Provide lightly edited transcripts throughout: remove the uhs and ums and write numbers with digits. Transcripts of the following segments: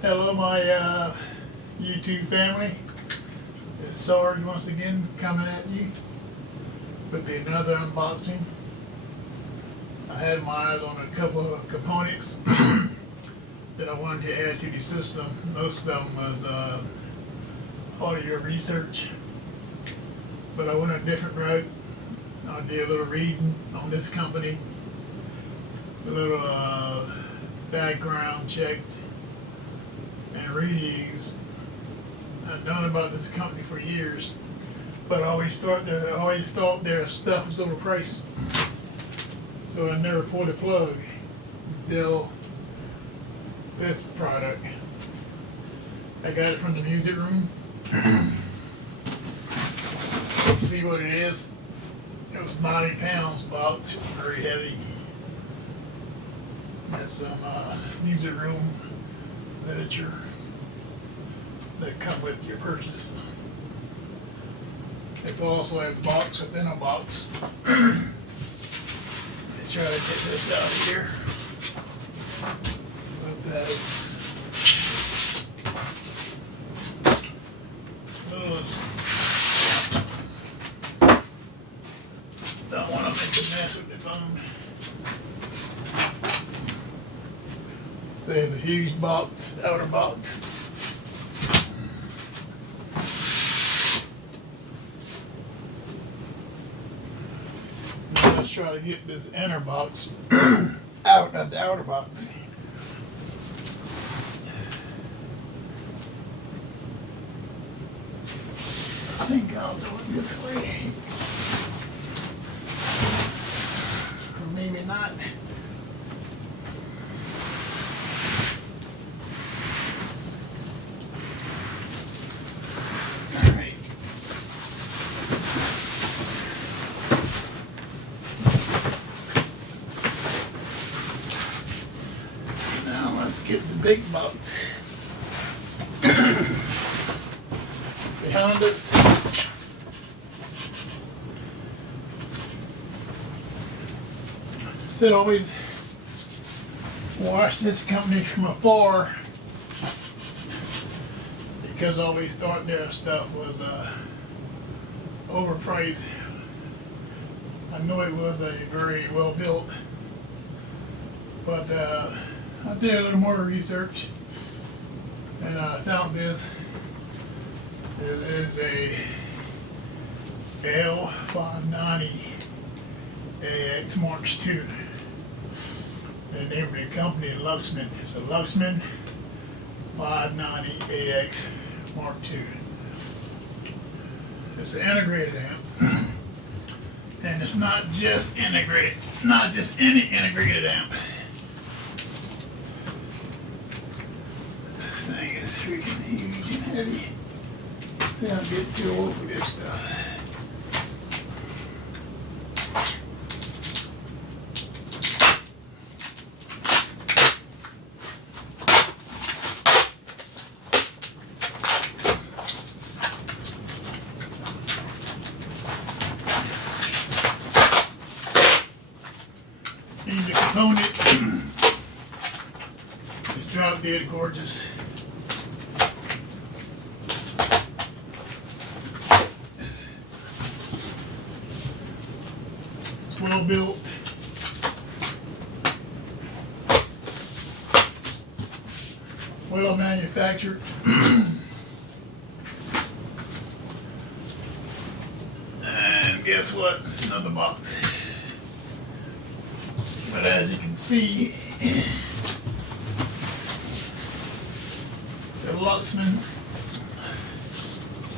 Hello, my YouTube family. It's Sarge once again coming at you with another unboxing. I had my eyes on a couple of components that I wanted to add to the system. Most of them was audio research, but I went a different route. I did a little reading on this company, a little background checked and reviews. I've known about this company for years, but I always thought their stuff was overpriced, so I never pulled the plug until this product. I got it from the music room. See what it is. It was 90 pounds box, very heavy. There's some music room literature that come with your purchase. It's also a box within a box. Let me try to get this out of here. What that is. Don't want to make a mess with the phone. There's a huge box, outer box. Now let's try to get this inner box out of the outer box. I think I'll do it this way. Or maybe not. Get the big box behind us. Should always watch this company from afar, because I always thought their stuff was overpriced. I know it was a very well built, but I did a little more research and I found this. It is a L590 AX Mark II. The name of the company is Luxman. It's a Luxman 590 AX Mark II. It's an integrated amp. And it's not just integrated, not just any integrated amp. This thing is freaking huge and heavy. See, I'm getting too old for this stuff. Here's the component. It's drop dead gorgeous. It's well built. Well manufactured. And guess what? It's another box. But as you can see, it's a Luxman.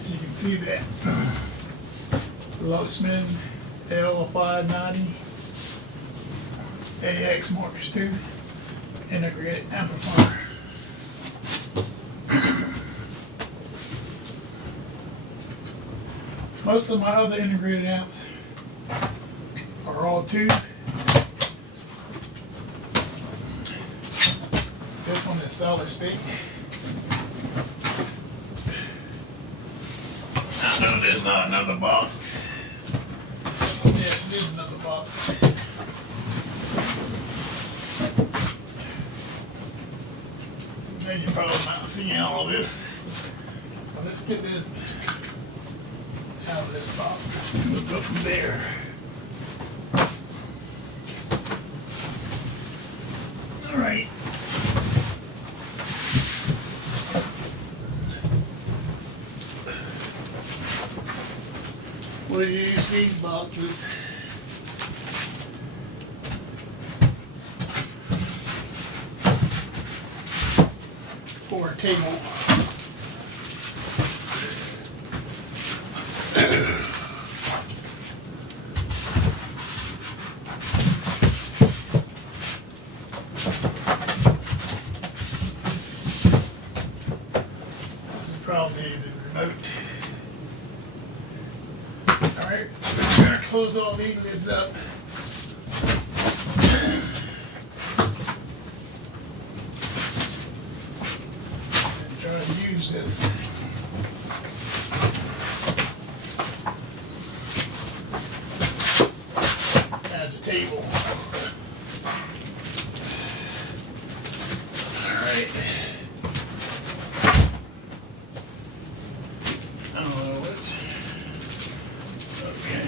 As you can see that. Luxman L590 AX Mark II integrated amplifier. Most of my other integrated amps are all tube. This one is solid state. I know there's not another box. Yes, there's another box. And you're probably not seeing all this. Well, let's get this out of this box. We'll go from there. All right. We'll use these boxes for a table. This is probably the remote. Alright, I'm going to close all these lids up. And try to use this as a table. Alright. I don't know which. Okay.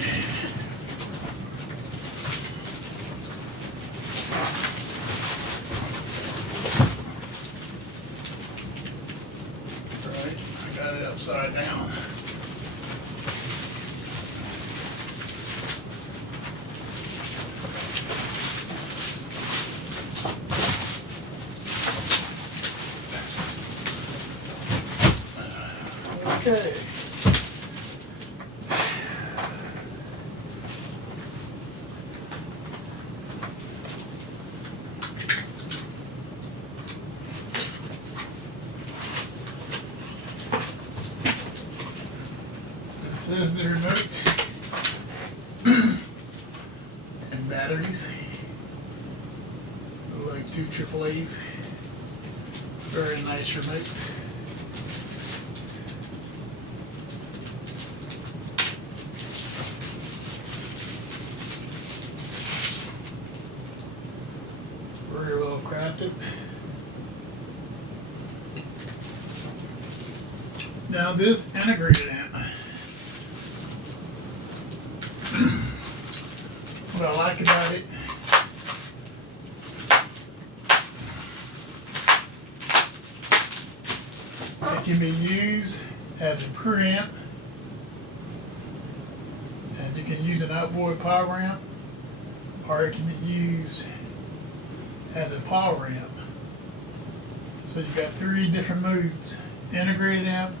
Right, I got it upside down. Okay. This is the remote and batteries. Like 2 AAAs. Very nice remote. Very well crafted. Now this integrated amp. What I like about it, it can be used as a preamp, and you can use an outboard power amp, or it can be used as a power amp. So you've got 3 different modes. Integrated amp,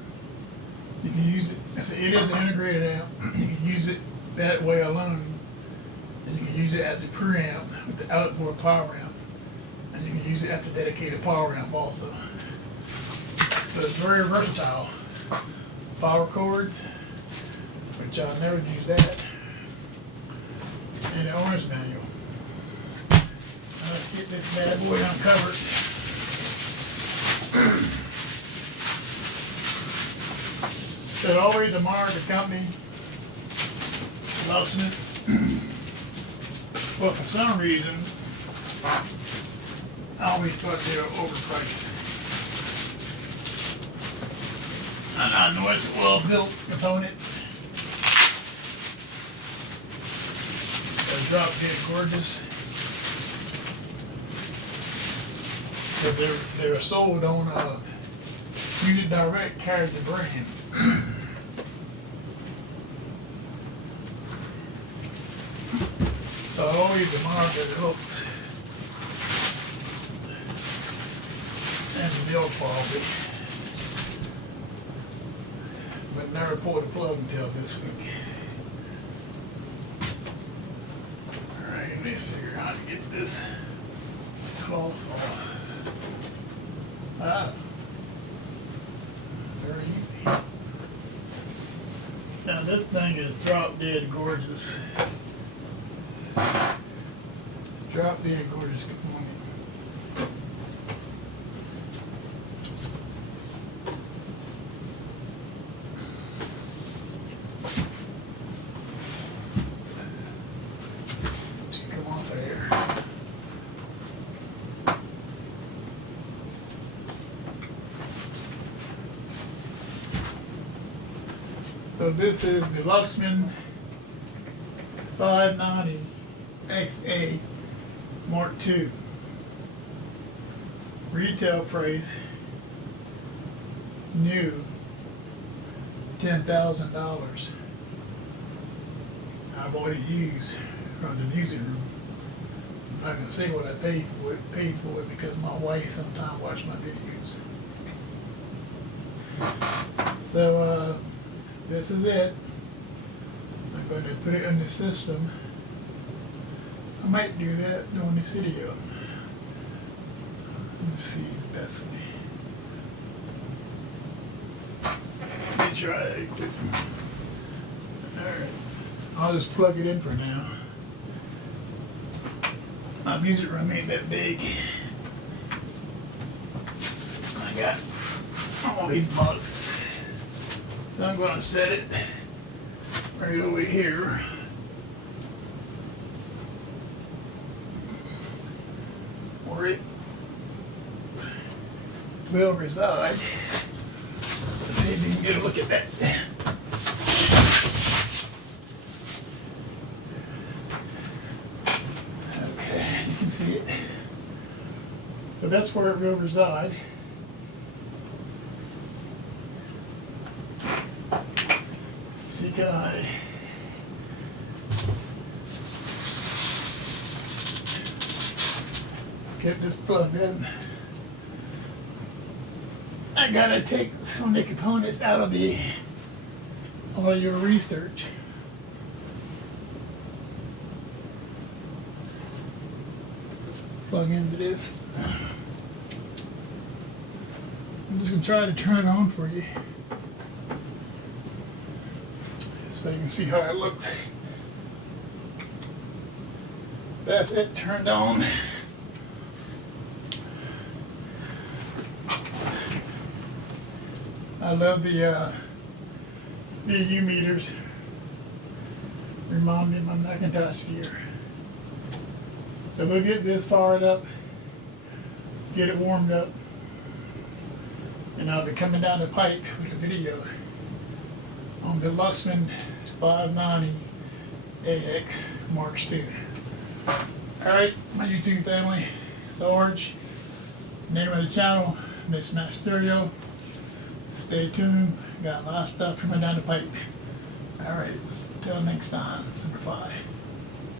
you can use it, it is an integrated amp, you can use it that way alone, and you can use it as a preamp with the outboard power amp, and you can use it as a dedicated power amp also. So it's very versatile. Power cord, which I'll never use that, and the owner's manual. Now let's get this bad boy uncovered. So always admired the company, Luxman. Well, for some reason, I always thought they were overpriced. And I know it's a well-built component. They're drop dead gorgeous. Because they were sold on Use It Direct, carried the brand. So I always admired that it looks and the build quality, but never pulled the plug until this week. Alright, let me figure out how to get this cloth off. Very easy. Now this thing is drop dead gorgeous. Drop dead gorgeous component. To come off of there. So this is the Luxman 590 XA Mark II. Retail price, new, $10,000. I bought it used from the music room. I'm not gonna say what I paid for it because my wife sometimes watches my videos. So this is it. I'm going to put it in the system. I might do that during this video. Let me see the best way. Let me try it. Alright. I'll just plug it in for now. My music room ain't that big. I got all these boxes. So I'm going to set it right over here. Where it will reside. Let's see if you can get a look at that. Okay, you can see it. So that's where it will reside. See, can I get this plugged in? I gotta take some of the components out of all your research. Plug into this. I'm just gonna try to turn it on for you, so you can see how it looks. That's it turned on. I love the VU meters. Remind me of my Macintosh gear. So we'll get this fired up, get it warmed up, and I'll be coming down the pipe with a video on the Luxman 590 AX Mark II. Alright, my YouTube family, Sarge, name of the channel, Mix Match Stereo. Stay tuned, got a lot of stuff coming down the pipe. Alright, until next time, Super 5.